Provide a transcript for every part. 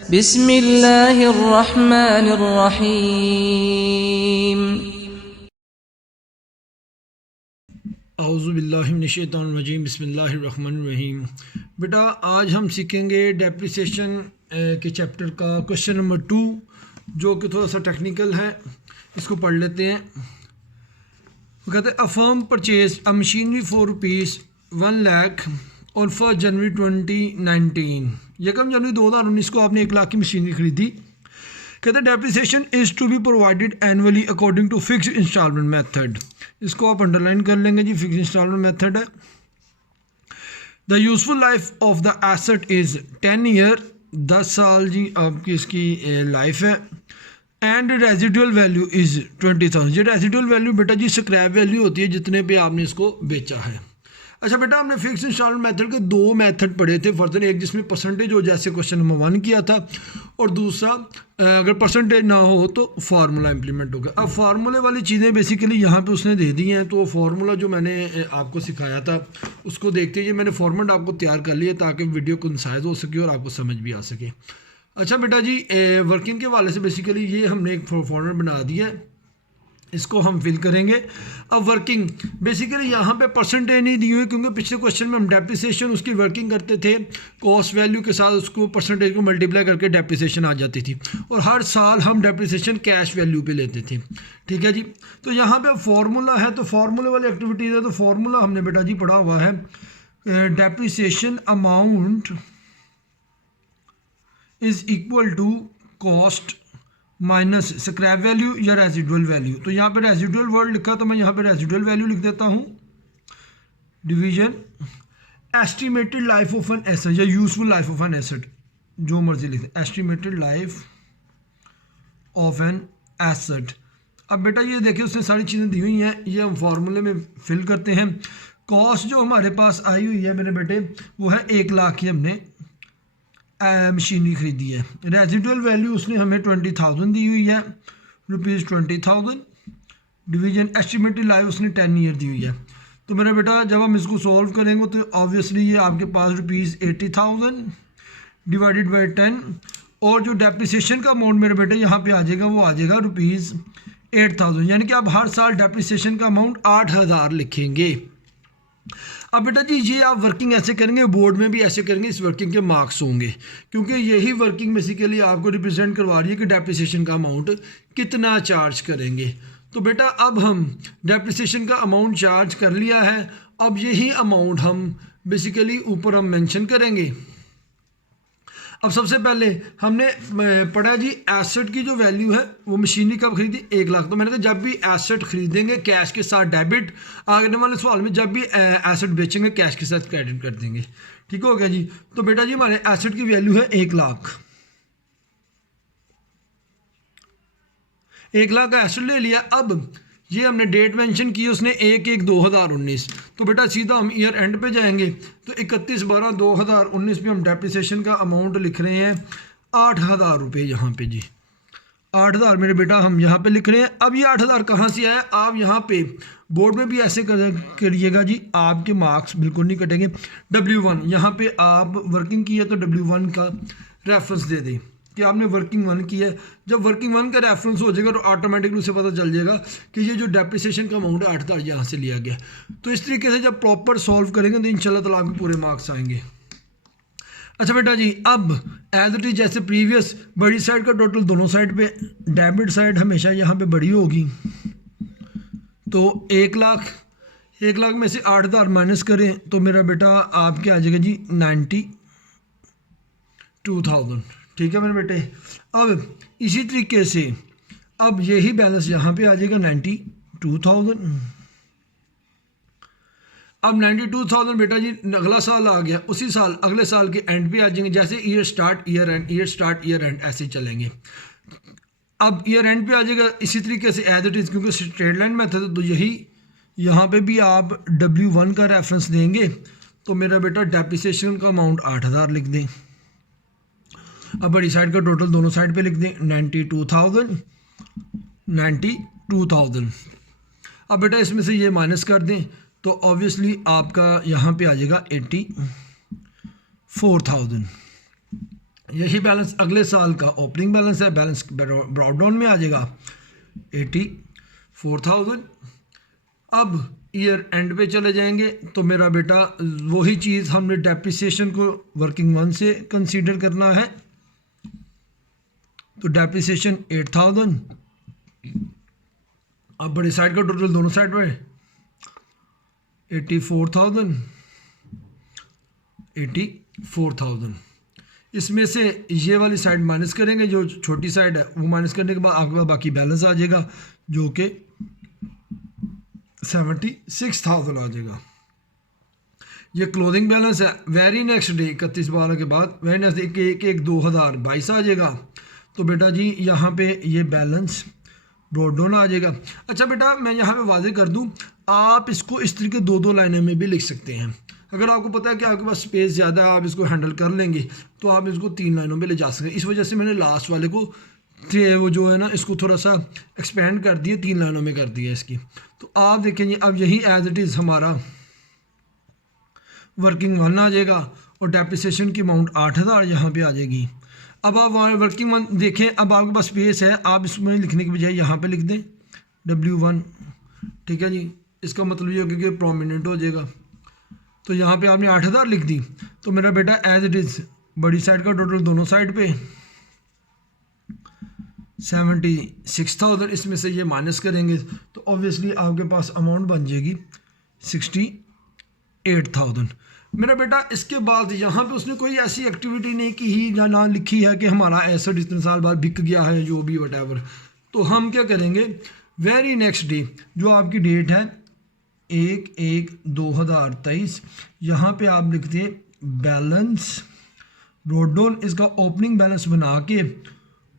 बिस्मिल्लाहिर्रहमानिर्रहीम। औज़ुबिल्लाहिमिनश्शैतानिर्रजीम बिस्मिल्लाहिर्रहमानिर्रहीम। बेटा आज हम सीखेंगे डेप्रिसिएशन के चैप्टर का क्वेश्चन नंबर 2, जो कि थोड़ा सा टेक्निकल है। इसको पढ़ लेते हैं। वो कहते हैं a firm purchase a machinery for ₹1 lakh और 1 जनवरी 2019, 1 जनवरी 2019 को आपने 1 लाख की मशीनरी खरीदी। कहते हैं depreciation is to be provided annually according to fixed installment method. इसको आप अंडरलाइन कर लेंगे जी, फिक्स्ड इंस्टॉलमेंट मेथड है। The useful life of the asset is 10 year, 10 साल जी आपकी इसकी लाइफ है। And residual value is 20,000। ये रेजिडुअल वैल्यू बेटा जी स्क्रैप वैल्यू होती है जितने पे आपने इसको बेचा है। अच्छा बेटा, हमने फिक्स इंस्टॉलमेंट मेथड के 2 मेथड पढ़े थे फर्दर, एक जिसमें परसेंटेज हो जैसे क्वेश्चन नंबर 1 किया था, और दूसरा अगर परसेंटेज ना हो तो फार्मूला इंप्लीमेंट होगा। अब फार्मूले वाली चीज़ें बेसिकली यहाँ पे उसने दे दी हैं, तो वो फार्मूला जो मैंने आपको सिखाया था उसको देखते ही मैंने फॉर्मेट आपको तैयार कर लिया ताकि वीडियो कंसाइज हो सके और आपको समझ भी आ सके। अच्छा बेटा जी, वर्किंग के वाले से बेसिकली ये हमने एक फॉर्मेट बना दिया है, इसको हम फिल करेंगे। अब वर्किंग बेसिकली यहाँ पे परसेंटेज नहीं दी हुई, क्योंकि पिछले क्वेश्चन में हम डेप्रिसिएशन उसकी वर्किंग करते थे, कॉस्ट वैल्यू के साथ उसको परसेंटेज को मल्टीप्लाई करके डेप्रिसिएशन आ जाती थी, और हर साल हम डेप्रिसिएशन कैश वैल्यू पे लेते थे। ठीक है जी। तो यहाँ पे फार्मूला है, तो फार्मूले वाली एक्टिविटीज़ है, तो फार्मूला हमने बेटा जी पढ़ा हुआ है, depreciation amount is equal to cost minus scrap value या रेजिडुअल वैल्यू। तो यहाँ पे रेजिडुअल वर्ड लिखा, तो मैं यहाँ पे रेजिडुअल वैल्यू लिख देता हूँ, division estimated life of an asset या useful life of an asset, जो मर्जी लिख दे, estimated life of an asset. अब बेटा ये देखिए उसने सारी चीज़ें दी हुई हैं, ये हम फार्मूले में फिल करते हैं। कॉस्ट जो हमारे पास आई हुई है मेरे बेटे वो है 1 लाख की, हमने मशीनरी खरीदी है। रेजिडुअल वैल्यू उसने हमें 20,000 दी हुई है, ₹20,000, डिवीजन एस्टिमेटेड लाइफ उसने 10 ईयर दी हुई है। तो मेरा बेटा जब हम इसको सॉल्व करेंगे तो ऑब्वियसली ये आपके पास ₹80,000 डिवाइडेड बाई 10, और जो डेप्रिसिएशन का अमाउंट मेरे बेटे यहाँ पे आ जाएगा वो आ जाएगा ₹8,000, यानी कि आप हर साल डेप्रिसिएशन का अमाउंट 8,000 लिखेंगे। अब बेटा जी ये आप वर्किंग ऐसे करेंगे, बोर्ड में भी ऐसे करेंगे, इस वर्किंग के मार्क्स होंगे, क्योंकि यही वर्किंग बेसिकली आपको रिप्रेजेंट करवा रही है कि डेप्रिसिएशन का अमाउंट कितना चार्ज करेंगे। तो बेटा अब हम डेप्रिसिएशन का अमाउंट चार्ज कर लिया है, अब यही अमाउंट हम बेसिकली ऊपर हम मेंशन करेंगे। अब सबसे पहले हमने पढ़ा जी एसेट की जो वैल्यू है वो मशीनरी कब खरीदी, 1 लाख। तो मैंने कहा जब भी एसेट खरीदेंगे कैश के साथ डेबिट, आगे वाले सवाल में जब भी एसेट बेचेंगे कैश के साथ क्रेडिट कर देंगे। ठीक हो गया जी। तो बेटा जी हमारे एसेट की वैल्यू है 1 लाख, 1 लाख का एसेट ले लिया। अब ये हमने डेट मेंशन की उसने 1/1/2019, तो बेटा सीधा हम ईयर एंड पे जाएंगे, तो 31/12/2019 पे हम डेप्रिसिएशन का अमाउंट लिख रहे हैं 8,000 रुपये यहाँ पे जी, 8,000 मेरे बेटा हम यहाँ पे लिख रहे हैं। अब ये 8,000 कहाँ से आया, आप यहाँ पे बोर्ड में भी ऐसे करिएगा जी, आपके मार्क्स बिल्कुल नहीं कटेंगे। W1 यहाँ पे आप वर्किंग की है तो W1 का रेफरेंस दे दें कि आपने वर्किंग 1 की है। जब वर्किंग 1 का रेफरेंस हो जाएगा तो ऑटोमेटिकली उसे पता चल जाएगा कि ये जो डेप्रिसिएशन का अमाउंट है 8,000 यहाँ से लिया गया। तो इस तरीके से जब प्रॉपर सॉल्व करेंगे तो इंशाल्लाह ताला आपके पूरे मार्क्स आएंगे। अच्छा बेटा जी, अब एज इट इज जैसे प्रीवियस, बड़ी साइड का टोटल दोनों साइड पे, डेबिट साइड हमेशा यहाँ पे बड़ी होगी, तो 1 लाख में से 8,000 माइनस करें तो मेरा बेटा आपके आ जाएगा जी 92,000। ठीक है मेरे बेटे। अब इसी तरीके से अब यही बैलेंस यहाँ पे आ जाएगा 92,000। अब 92,000 बेटा जी अगला साल आ गया, उसी साल अगले साल के एंड पे आ जाएंगे, जैसे year start year and, year start year and, ऐसे चलेंगे। अब ईयर एंड पे आ जाएगा इसी तरीके से एज इट इज़, क्योंकि स्ट्रेट लाइन मेथड है तो यही यहाँ पे भी आप W1 का रेफरेंस देंगे, तो मेरा बेटा डेप्रिसिएशन का अमाउंट 8,000 लिख दें। अब बड़ी साइड का टोटल दोनों साइड पे लिख दें 92,000। अब बेटा इसमें से ये माइनस कर दें तो ऑब्वियसली आपका यहाँ पे आ जाएगा 84,000। यही बैलेंस अगले साल का ओपनिंग बैलेंस है, बैलेंस ब्रॉट डाउन में आ जाएगा 84,000। अब ईयर एंड पे चले जाएंगे तो मेरा बेटा वही चीज़ हमने डेप्रिसिएशन को वर्किंग वन से कंसीडर करना है, तो डेप्रिसिएशन 8,000। अब बड़ी साइड का टोटल दोनों साइड पे 84,000। इसमें से ये वाली साइड माइनस करेंगे, जो छोटी साइड है वो माइनस करने के बाद आपके पास बाकी बैलेंस आ जाएगा जो कि 76,000 आ जाएगा। ये क्लोजिंग बैलेंस है। वेरी नेक्स्ट डे 31/12 के बाद वेरी नेक्स्ट डे 1/1/2022 आ जाएगा। तो बेटा जी यहाँ पे ये बैलेंस ब्रॉट डाउन आ जाएगा। अच्छा बेटा मैं यहाँ पे वाजे कर दूँ, आप इसको इस तरीके 2-2 लाइनों में भी लिख सकते हैं। अगर आपको पता है कि आपके पास स्पेस ज़्यादा है, आप इसको हैंडल कर लेंगे, तो आप इसको 3 लाइनों में ले जा सकते हैं। इस वजह से मैंने लास्ट वाले को वो जो है ना इसको थोड़ा सा एक्सपेंड कर दिए, 3 लाइनों में कर दिया इसकी। तो आप देखेंगे अब यही एज इट इज़ हमारा वर्किंग वन आ जाएगा और डेप्रिसिएशन की अमाउंट 8,000 यहाँ पे आ जाएगी। अब आप वर्किंग वन देखें, अब आपके पास स्पेस है, आप इसमें लिखने की बजाय यहाँ पे लिख दें W1, ठीक है जी। इसका मतलब ये होगा कि प्रोमिनेंट हो जाएगा। तो यहाँ पे आपने 8,000 लिख दी, तो मेरा बेटा एज इट इज़ बड़ी साइड का टोटल दोनों साइड पे 76,000, इसमें से ये माइनस करेंगे तो ऑब्वियसली आपके पास अमाउंट बन जाएगी 68,000। मेरा बेटा इसके बाद यहाँ पे उसने कोई ऐसी एक्टिविटी नहीं की ही या ना लिखी है कि हमारा एसेट इतने साल बाद बिक गया है जो भी वटएवर। तो हम क्या करेंगे, वेरी नेक्स्ट डे जो आपकी डेट है 1/1/2023, यहाँ पे आप लिखते हैं बैलेंस ब्रॉट डाउन, इसका ओपनिंग बैलेंस बना के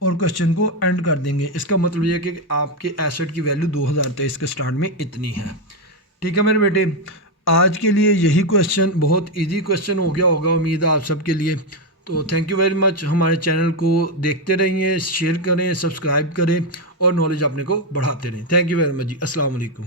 और क्वेश्चन को एंड कर देंगे। इसका मतलब ये है कि आपके एसेट की वैल्यू 2023 के स्टार्ट में इतनी है। ठीक है मेरे बेटे, आज के लिए यही क्वेश्चन बहुत इजी क्वेश्चन हो गया होगा, उम्मीद है आप सब के लिए। तो थैंक यू वेरी मच। हमारे चैनल को देखते रहिए, शेयर करें, सब्सक्राइब करें और नॉलेज अपने को बढ़ाते रहें। थैंक यू वेरी मच जी। अस्सलाम वालेकुम।